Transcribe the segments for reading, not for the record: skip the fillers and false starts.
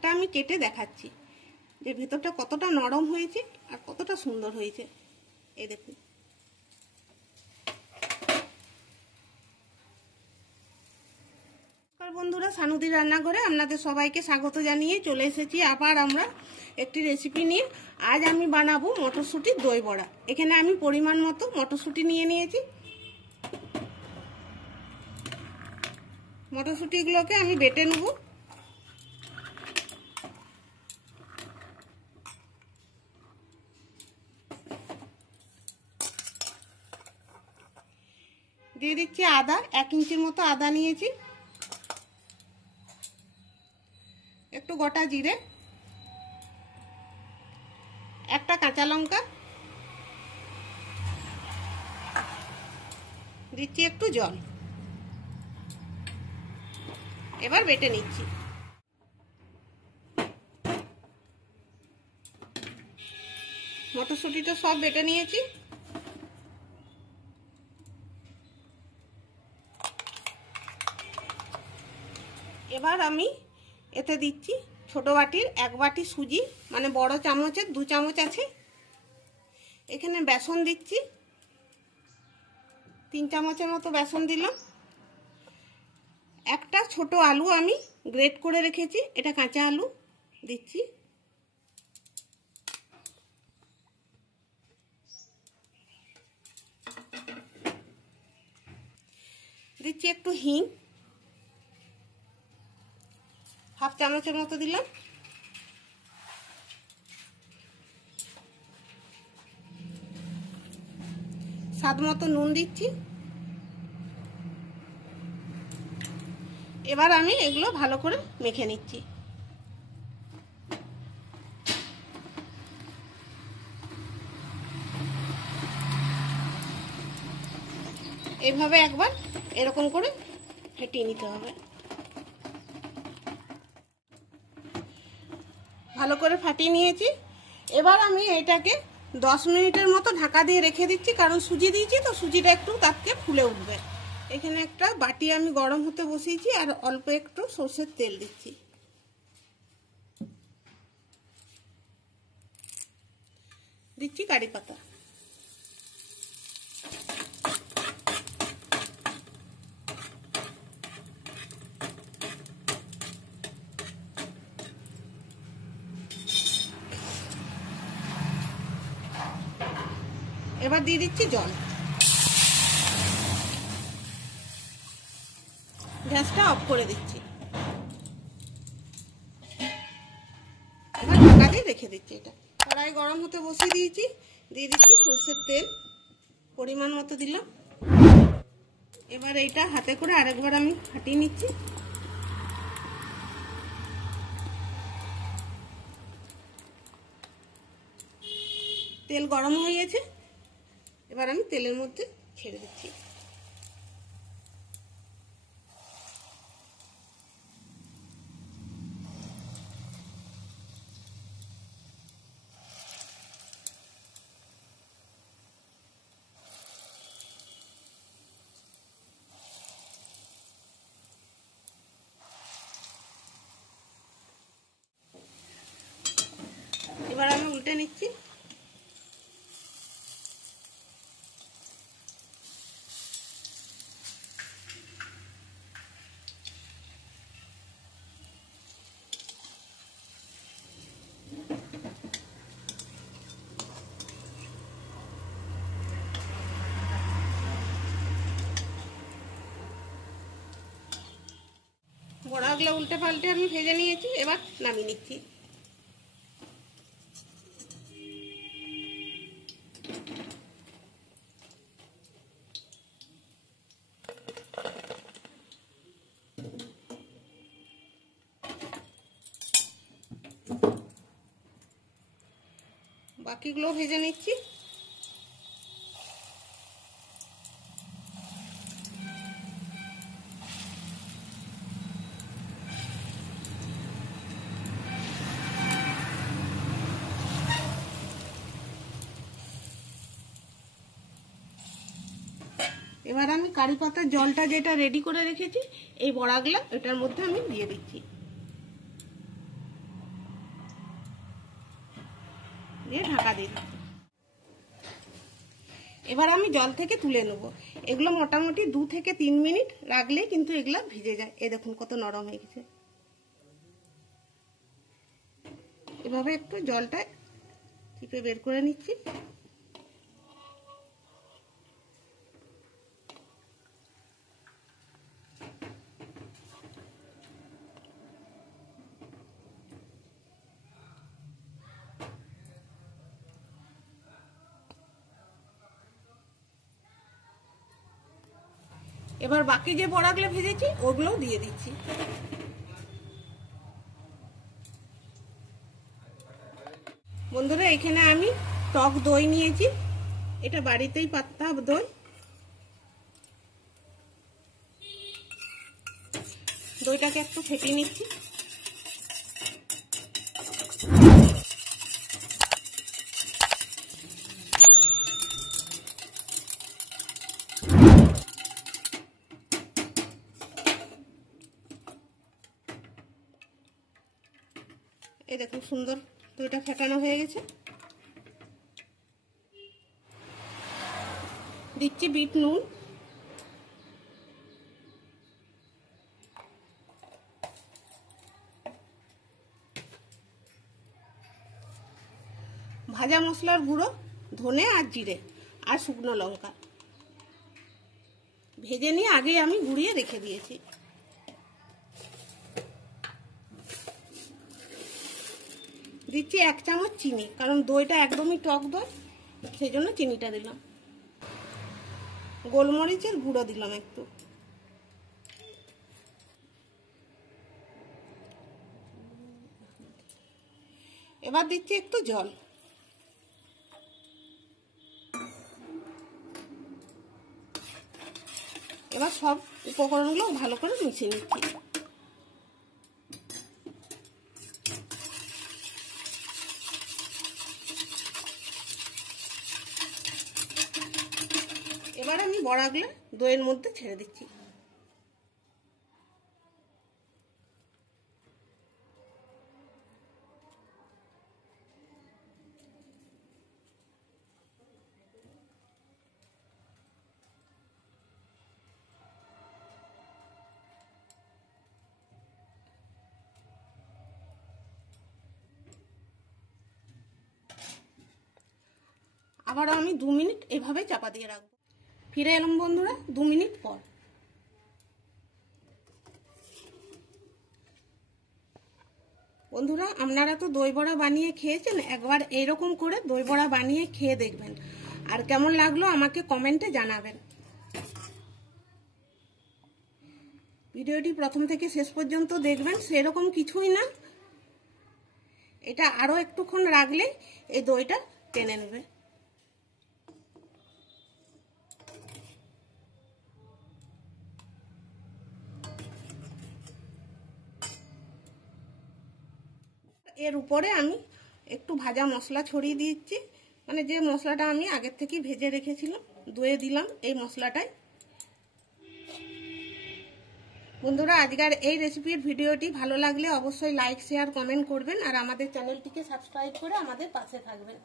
একটা আমি কেটে দেখাচ্ছি যে ভিতরটা কতটা নরম হয়েছে আর কতটা সুন্দর হয়েছে। এই দেখুন। বন্ধুরা, সানুদির রান্নাঘরে আপনাদের সবাইকে স্বাগত জানিয়ে চলে এসেছি আবার আমরা একটি রেসিপি নিয়ে। আজ আমি বানাবো মটরশুঁটির দই বড়া। এখানে আমি পরিমাণ মতো মটরশুঁটি নিয়ে নিয়েছি। মটরশুঁটিগুলোকে আমি বেটে নেব। দিয়ে দিচ্ছি আদা, 1 ইঞ্চির মতো আদা নিয়েছি, একটু গোটা জিরে, একটা কাঁচা লঙ্কা, দিচ্ছি একটু জল। এবার বেটে নিচ্ছি। মটরশুঁটিটা সব বেটে নিয়েছি। এবার আমি এতে দিচ্ছি ছোট বাটির 1 বাটি সুজি, মানে বড় চামচের 2 চামচ আছে। এখানে বেসন দিচ্ছি, 3 চামচের মতো বেসন দিলাম। একটা ছোট আলু আমি গ্রেট করে রেখেছি, এটা কাঁচা আলু দিচ্ছি। দিচ্ছি একটু হিং, 1/2 চামচের মতো দিলাম। স্বাদ মতো নুন দিচ্ছি। এবার আমি এগুলো ভালো করে মেখে নিচ্ছি। এইভাবে একবার এরকম করে ফেটিয়ে নিতে হবে। ভালো করে ফাটিয়ে নিয়েছি। এবার আমি এটাকে 10 মিনিটের মতো ঢাকা দিয়ে রেখে দিচ্ছি, কারণ সুজি দিয়েছি তো সুজিটা একটু তাপকে ফুলে উঠবে। এখানে একটা বাটি আমি গরম হতে বসিয়েছি আর অল্প একটু সরষের তেল দিচ্ছি। দিচ্ছি কারি পাতা। এবার দিয়ে দিচ্ছি জল। গ্যাসটা অফ করে দিচ্ছি। এবার ঢাকা দিয়ে রেখে দিচ্ছি। এটা কড়াই গরম হতে বসিয়ে দিয়েছি। দিয়ে দিচ্ছি সরষের তেল, পরিমাণ মতো দিলাম। এবার এইটা হাতে করে আরেকবার আমি ফাটিয়ে নিচ্ছি। তেল গরম হয়ে গেছে। এবার আমি তেলের মধ্যে ছেড়ে দিচ্ছি। এবার আমি উল্টে নিচ্ছি। বড়াগুলো উল্টে পাল্টে আমি ভেজে নিয়েছি। এবার নামিয়ে নিচ্ছি। বাকিগুলো ভেজে নিচ্ছি। এবার আমি কারি পাতার জলটা যেটা রেডি করে রেখেছি এই বড়াগুলো এটার মধ্যে আমি দিয়ে দিচ্ছি। দিয়ে ঢাকা দিয়ে দিচ্ছি। এবার আমি জল থেকে তুলে নেব। এগুলো মোটামুটি 2 থেকে 3 মিনিট রাখলেই কিন্তু এগুলো ভিজে যায়। এই দেখুন কত নরম হয়ে গেছে। এভাবে একটু জলটা চিপে বের করে নিচ্ছি। এবার বাকি যে বড়াগুলো ভেজেছি ওগুলোও দিয়ে দিচ্ছি। বন্ধুরা এখানে আমি টক দই নিয়েছি, এটা বাড়িতেই পাতা দই। দইটাকে একটু ফেটিয়ে নিচ্ছি। এই দেখুন সুন্দর দইটা ফেটানো হয়ে গেছে। দিচ্ছি বিট নুন, ভাজা মশলার গুঁড়ো, ধনে আর জিরে আর শুকনো লঙ্কা ভেজে নিয়ে আগেই আমি গুঁড়িয়ে রেখে দিয়েছি। দিচ্ছি 1 চামচ চিনি, কারণ দইটা একদমই টক দই, সেই জন্য চিনিটা দিলাম। গোলমরিচের গুঁড়ো দিলাম একটু। এবার দিচ্ছি একটু জল। এবার সব উপকরণগুলো ভালো করে মিশিয়ে নিচ্ছি। এবার আমি বড়াগুলো দইয়ের মধ্যে ছেড়ে দিচ্ছি। আবার আমি 2 মিনিট এভাবে চাপা দিয়ে রাখবো। ফিরে এলাম বন্ধুরা 2 মিনিট পর। বন্ধুরা আপনারা তো দই বড়া বানিয়ে খেয়েছেন, একবার এইরকম করে দই বড়া বানিয়ে খেয়ে দেখবেন, আর কেমন লাগলো আমাকে কমেন্টে জানাবেন। ভিডিওটি প্রথম থেকে শেষ পর্যন্ত দেখবেন, সেরকম কিছুই না, এটা আরো একটুক্ষণ রাখলে এই দইটা টেনে নেবে। এর উপরে আমি একটু ভাজা মশলা ছড়িয়ে দিচ্ছি, মানে যে মশলাটা আমি আগের থেকে ভেজে রেখেছিলাম, দইয়ে দিলাম এই মশলাটাই। বন্ধুরা আজকের এই রেসিপির ভিডিওটি ভালো লাগলে অবশ্যই লাইক শেয়ার কমেন্ট করবেন, আর আমাদের চ্যানেলটিকে সাবস্ক্রাইব করে আমাদের পাশে থাকবেন।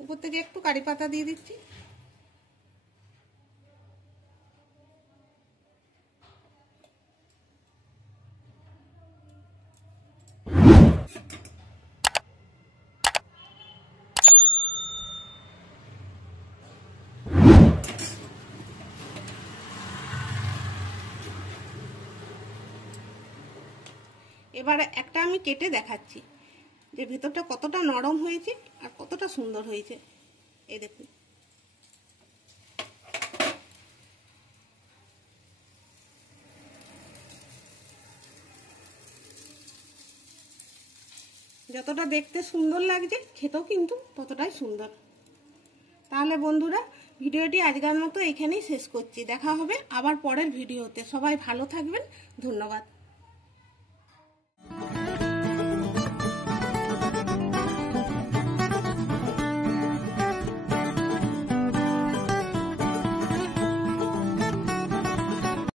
উপর থেকে একটু কারি পাতা দিয়ে দিচ্ছি। এবারে একটা আমি কেটে দেখাচ্ছি যে ভেতরটা কতটা নরম হয়েছে আর কতটা সুন্দর হয়েছে। এই দেখুন, যতটা দেখতে সুন্দর লাগছে খেতেও কিন্তু ততটাই সুন্দর। তাহলে বন্ধুরা ভিডিওটি আজকের মতো এখানেই শেষ করছি। দেখা হবে আবার পরের ভিডিওতে। সবাই ভালো থাকবেন, ধন্যবাদ।